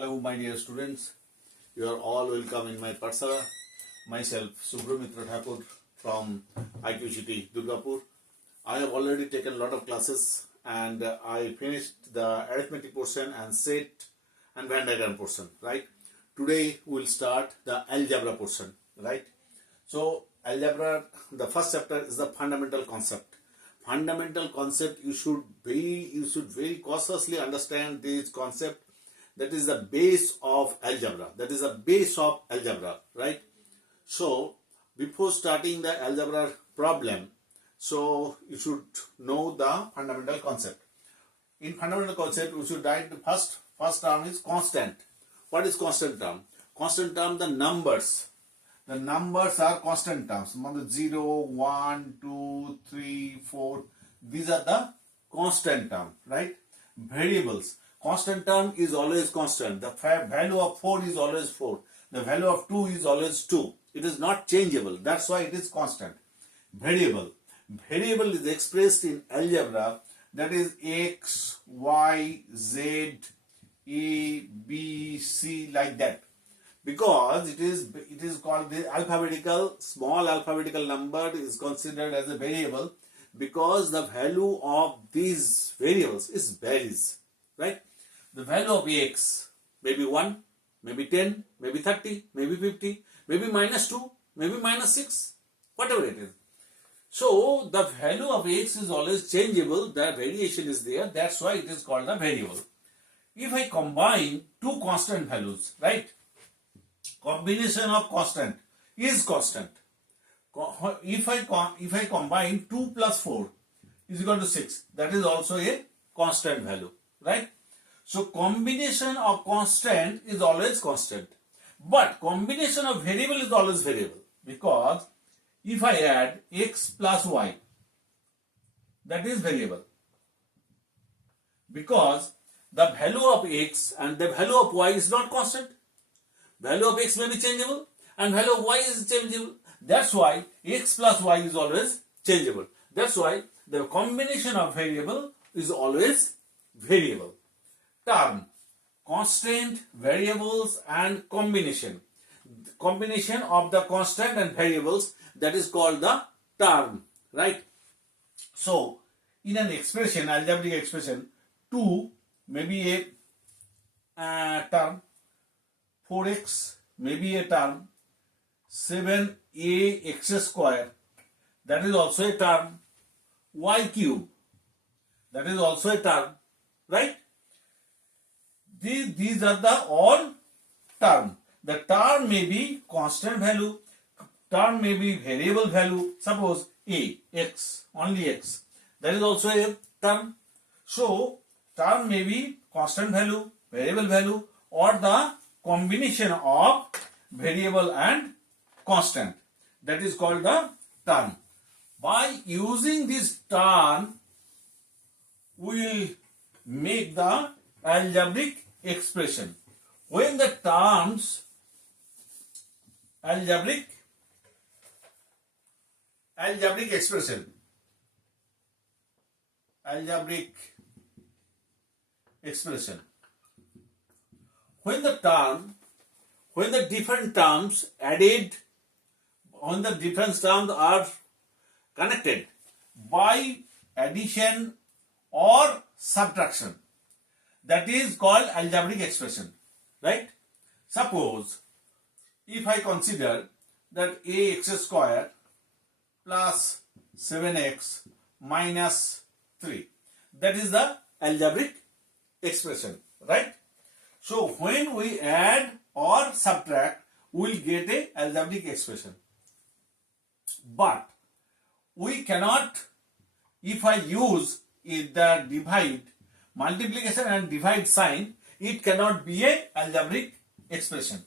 Hello, my dear students. You are all welcome in my Pathshala. Myself, Subramitra Thakur from IQCT Durgapur. I have already taken a lot of classes and I finished the arithmetic portion and set and Venn diagram portion, right? Today we will start the algebra portion, right? So, algebra, the first chapter is the fundamental concept. Fundamental concept, you should very cautiously understand this concept. That is the base of algebra. That is the base of algebra, right? So, before starting the algebra problem, so you should know the fundamental concept. In fundamental concept, we should write the first term is constant. What is constant term? Constant term, the numbers. The numbers are constant terms. 0, 1, 2, 3, 4. These are the constant term, right? Variables. Constant term is always constant. The value of 4 is always 4. The value of 2 is always 2. It is not changeable. That's why it is constant. Variable. Variable is expressed in algebra. That is x, y, z, a, b, c, like that. Because it is called the alphabetical, small alphabetical number is considered as a variable because the value of these variables is varies, right? The value of x may be 1, maybe 10, maybe 30, maybe 50, maybe -2, maybe -6, whatever it is. So, the value of x is always changeable, the variation is there, that's why it is called a variable. If I combine two constant values, right? Combination of constant is constant. If I combine 2 plus 4 is equal to 6, that is also a constant value, right? So combination of constant is always constant. But combination of variable is always variable. Because if I add x plus y, that is variable. Because the value of x and the value of y is not constant. Value of x may be changeable and value of y is changeable. That's why x plus y is always changeable. That's why the combination of variable is always variable. Term, constant, variables and combination. Combination of the constant and variables, that is called the term, right? So, in an expression, algebraic expression, 2 may be a term, 4x may be a term, 7ax square, that is also a term, y cube, that is also a term, right? These are the all term. The term may be constant value, term may be variable value. Suppose a, x, only x, that is also a term. So, term may be constant value, variable value, or the combination of variable and constant. That is called the term. By using this term, we will make the algebraic expression. When the terms algebraic expression, when the different terms added, when the different terms are connected by addition or subtraction, that is called algebraic expression, right? Suppose if I consider that ax square plus 7x minus 3, that is the algebraic expression, right? So when we add or subtract, we will get a algebraic expression. But we cannot, if I use the divide, multiplication and divide sign, it cannot be a algebraic expression.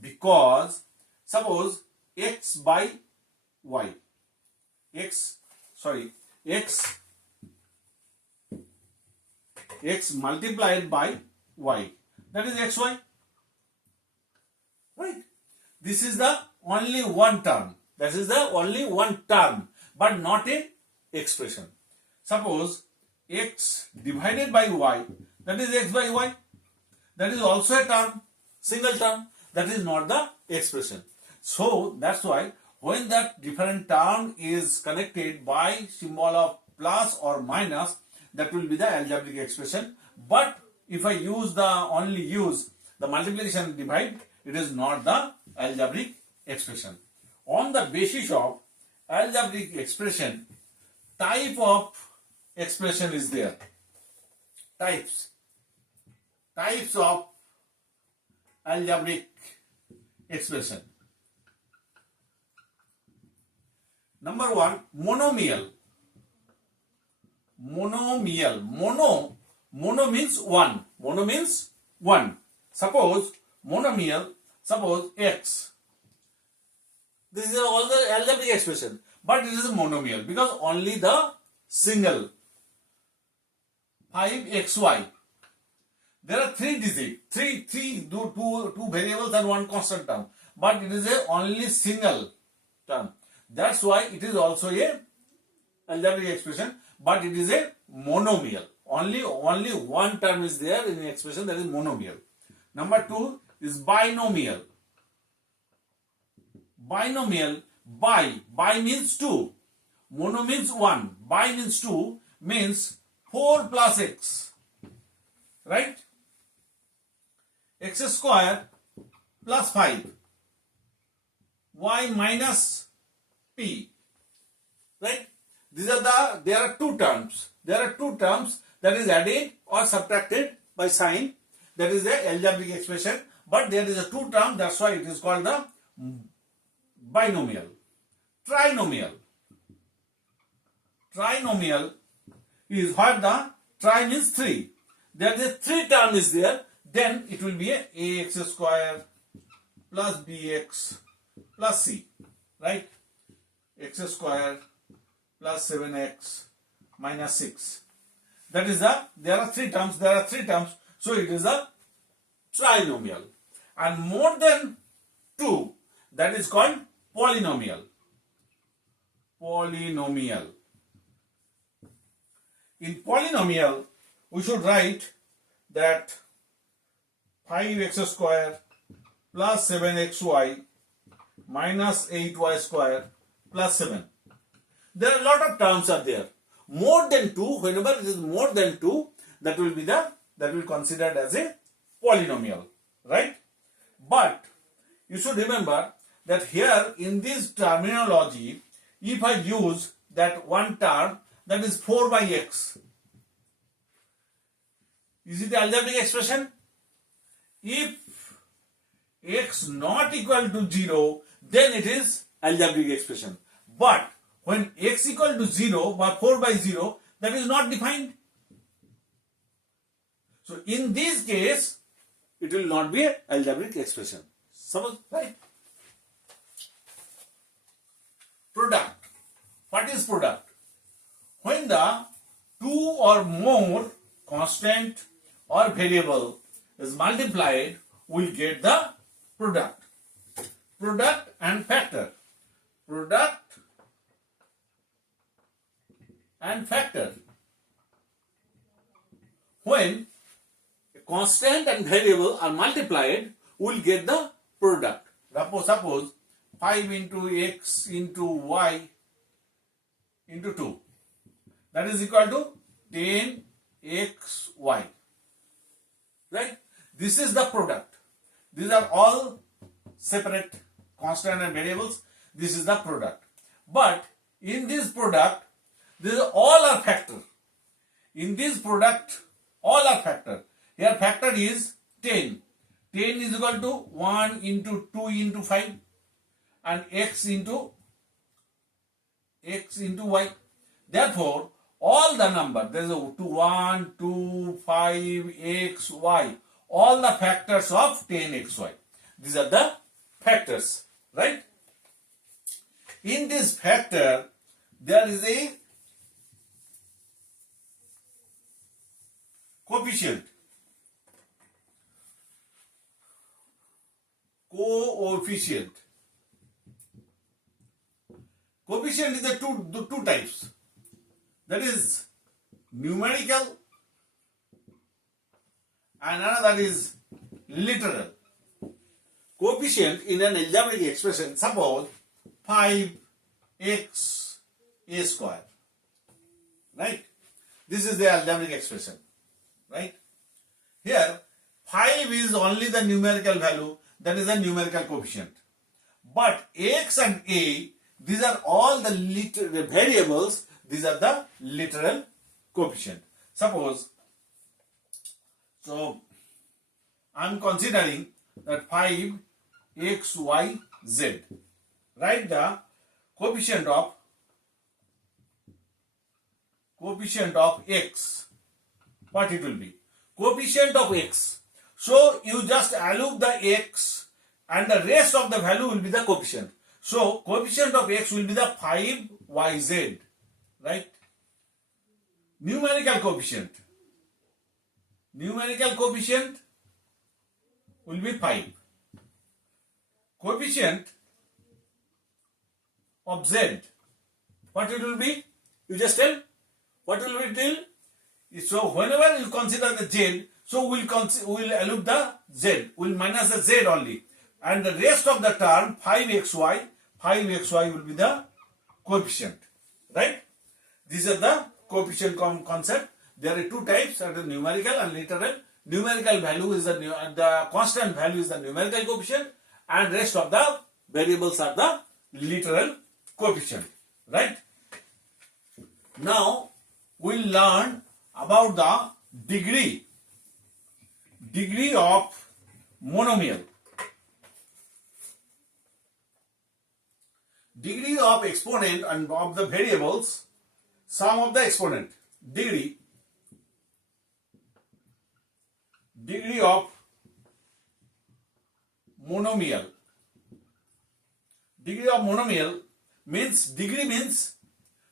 Because suppose x by y, x multiplied by y, that is xy, right? This is the only one term. That is the only one term, but not a expression. Suppose x divided by y, that is x by y. that is also a term, single term, that is not the expression. So that's why when that different term is connected by symbol of plus or minus, that will be the algebraic expression. But if I only use the multiplication and divide, it is not the algebraic expression. On the basis of algebraic expression, type of expression is there. Types of algebraic expression. Number one, monomial. Mono means one. Mono means one. Suppose monomial, suppose x. This is all the algebraic expression, but it is a monomial because only the single 5xy. There are three digits, two variables and one constant term, but it is a only single term. That's why it is also a algebraic expression, but it is a monomial. Only one term is there in the expression, that is monomial. Number two is binomial. Binomial, bi means two. Mono means one. Bi means two, means 4 plus x. Right? X square plus 5. Y minus p. Right? There are two terms. There are two terms that is added or subtracted by sign. That is the algebraic expression. But there is a two term, that's why it is called the binomial. Trinomial. Trinomial is what the tri means three. There is a three term is there, then it will be a ax square plus bx plus c. Right? X square plus 7x minus 6. That is there are three terms, so it is a trinomial. And more than 2, that is called polynomial. Polynomial. In polynomial, we should write that 5x square plus 7xy minus 8y square plus 7. There are a lot of terms are there. More than 2, whenever it is more than 2, that will be considered as a polynomial, right? But you should remember that here in this terminology, if I use that one term, that is 4 by x. Is it the algebraic expression? If x not equal to 0, then it is algebraic expression. But when x equal to 0 by 4 by 0, that is not defined. So in this case, it will not be an algebraic expression. Suppose, right? Product. What is product? When the two or more constant or variable is multiplied, we will get the product. Product and factor. Product and factor. When a constant and variable are multiplied, we will get the product. Suppose 5 into x into y into 2. That is equal to 10xy. Right? This is the product. These are all separate constant and variables. This is the product. But in this product, all are factor. In this product, all are factor. Here factor is 10. 10 is equal to 1 into 2 into 5 and x into y. Therefore, all the number, there is 1, 2, 5, x, y, all the factors of 10xy. These are the factors, right? In this factor, there is a coefficient. Coefficient. Coefficient is the two types. That is numerical and another is literal. Coefficient in an algebraic expression, suppose 5x a square, right? This is the algebraic expression, right? Here 5 is only the numerical value, that is the numerical coefficient. But x and a, these are all the variables, these are the literal coefficient. Suppose, so I am considering that 5x, y, z. Write the coefficient of x. What it will be? Coefficient of x. So you just allude the x and the rest of the value will be the coefficient. So coefficient of x will be the 5yz, right? Numerical coefficient will be 5. Coefficient of z, what it will be? You just tell. What will be till? So whenever you consider the z, so we'll allude the z, we'll minus the z only, and the rest of the term 5xy will be the coefficient, right? These are the coefficient concept. There are two types, that is numerical and literal. Numerical value is the constant value is the numerical coefficient, and rest of the variables are the literal coefficient, right? Now we'll learn about the degree of monomial. Degree of exponent and of the variables, sum of the exponent. Degree of monomial. Degree of monomial means, degree means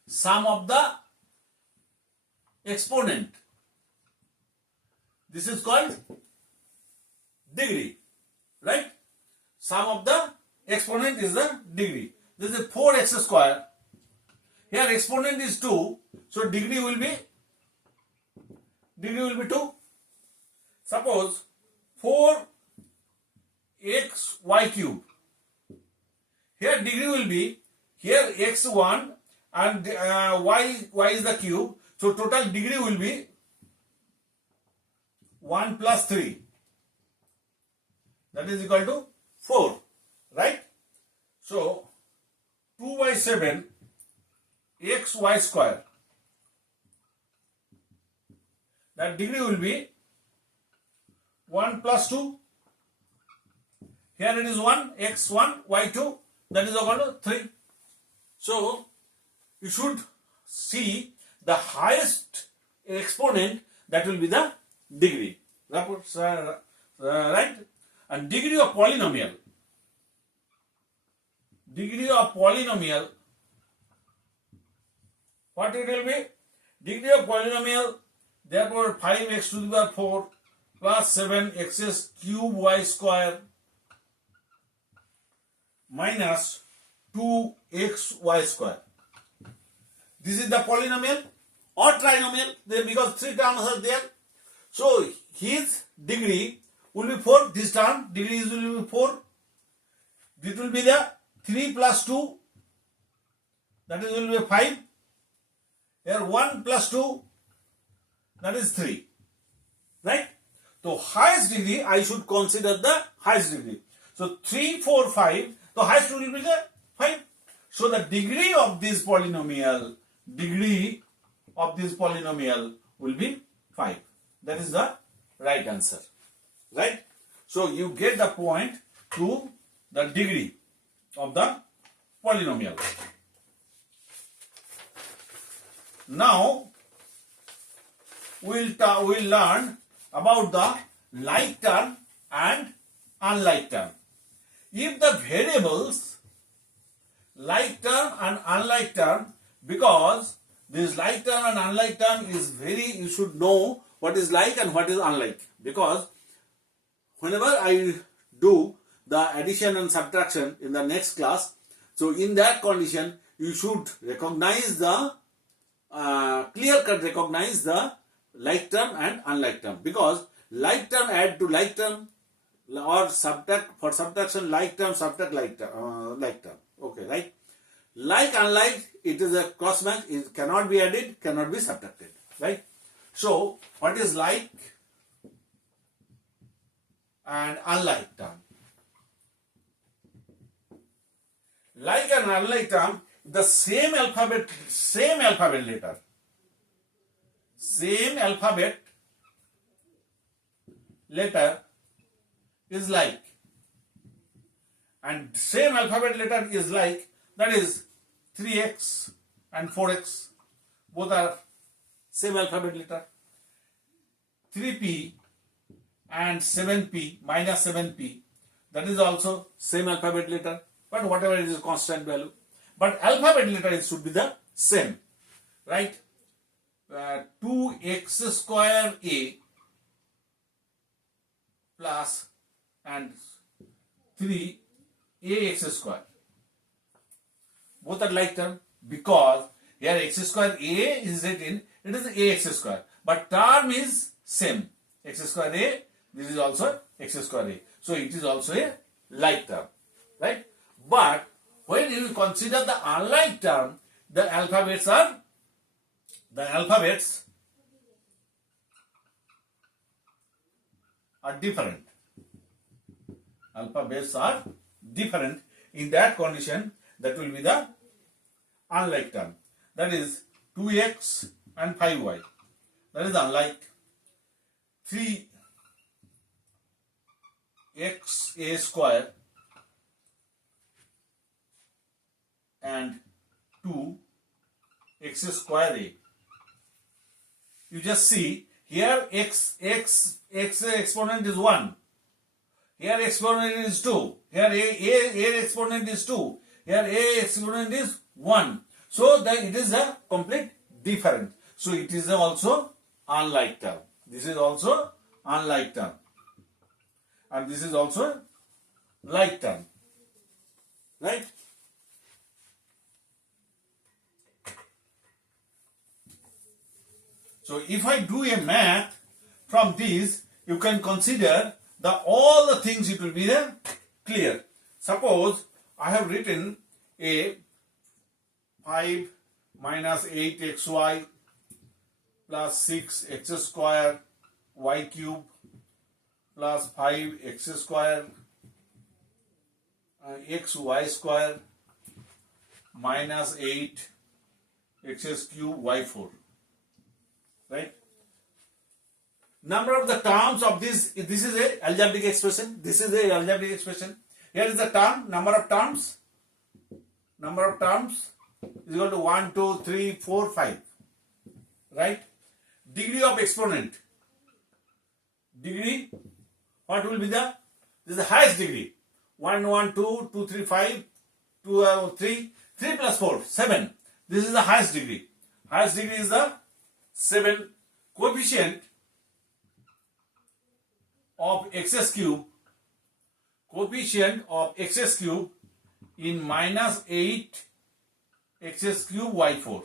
sum of the exponent. This is called degree, right? Sum of the exponent is the degree. This is 4x square. Here exponent is 2, so degree will be 2. Suppose 4xy cube. Here degree will be, here x1 and y is the cube. So total degree will be 1 plus 3. That is equal to 4, right? So 2 by 7 xy square. That degree will be 1 plus 2. Here it is 1, x1, y2, that is equal to 3. So you should see the highest exponent, that will be the degree, right? And degree of polynomial. What it will be? Degree of polynomial, therefore 5x to the power 4 plus 7x cube y square minus 2xy square. This is the polynomial or trinomial, because 3 terms are there. So his degree will be 4. This term degree will be 4. This will be the 3 plus 2, that is will be 5. Here 1 plus 2, that is 3, right? So highest degree, I should consider the highest degree. So 3, 4, 5, the highest will be the 5. So the degree of this polynomial will be 5. That is the right answer, right? So you get the point to the degree of the polynomial. Now we'll learn about the like term and unlike term. If the variables like term and unlike term, because this like term and unlike term is you should know what is like and what is unlike, because whenever I do the addition and subtraction in the next class, so in that condition you should recognize the clear-cut recognize the like term and unlike term, because like term add to like term, or subtract, for subtraction, like term, subtract like term. Okay, right? Like, unlike, it is a cross match. It cannot be added, cannot be subtracted, right? So, what is like and unlike term? Like and unlike term, the same alphabet letter, is like, and same alphabet letter is like, that is 3x and 4x, both are same alphabet letter. 3p and 7p minus 7p, that is also same alphabet letter, but whatever it is constant value. But alphabet letter it should be the same, right? 2x square a plus and 3ax square. Both are like term because here x square a is written, it is ax square, but term is same. X square a, this is also x square a. So it is also a like term, right? But when you consider the unlike term, the alphabets are different. Alphabets are different. In that condition, that will be the unlike term. That is 2x and 5y. That is unlike. 3xa square and 2x square a. You just see here x exponent is 1. Here exponent is 2. Here a exponent is 2. Here a exponent is 1. So it is a complete difference. So it is also unlike term. This is also unlike term. And this is also like term. Right? So if I do a math from this, you can consider all the things, it will be clear. Suppose I have written a 5 minus 8xy plus 6x square y cube plus 5x square xy square minus 8x cube y4. Right? Number of the terms of this is a algebraic expression. This is a algebraic expression. Here is the term, number of terms. Number of terms is equal to 1, 2, 3, 4, 5. Right? Degree of exponent. Degree, what will be this is the highest degree. 1, 1, 2, 2, 3, 5, 2, 3, 3 plus 4, 7. This is the highest degree. Highest degree is the 7. Coefficient of x's cube in minus 8 x's cube y4.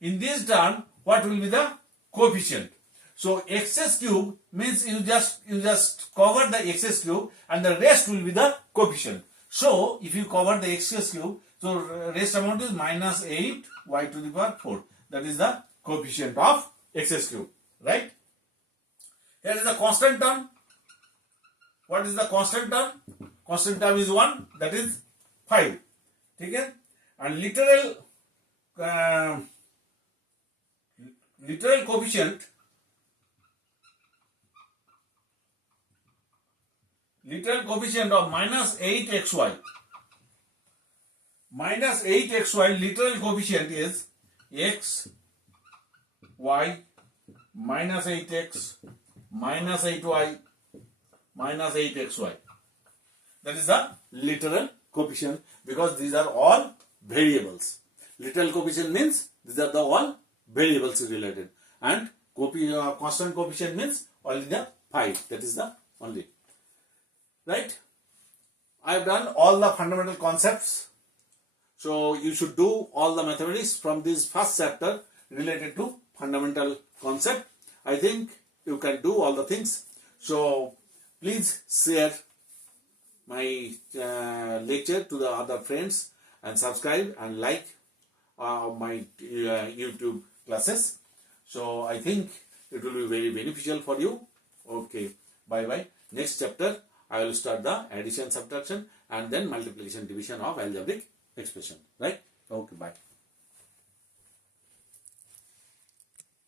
In this term, what will be the coefficient? So x's cube means you just cover the x's cube and the rest will be the coefficient. So if you cover the x's cube, so rest amount is minus 8 y to the power 4. That is the coefficient of x's cube, right? Here is the constant term. What is the constant term? Constant term is 1, that is 5. Okay? And literal coefficient of minus 8xy. Minus 8xy literal coefficient is x, y, minus 8x, minus 8y, minus 8xy. That is the literal coefficient because these are all variables. Literal coefficient means these are the all variables related. And constant coefficient means only the 5. That is the only. Right? I have done all the fundamental concepts. So you should do all the mathematics from this first chapter related to fundamental concept. I think you can do all the things. So Please share my lecture to the other friends and subscribe and like my YouTube classes. So I think it will be very beneficial for you. Okay, bye bye. Next chapter I will start the addition, subtraction and then multiplication, division of algebraic expression. Right? Okay, bye.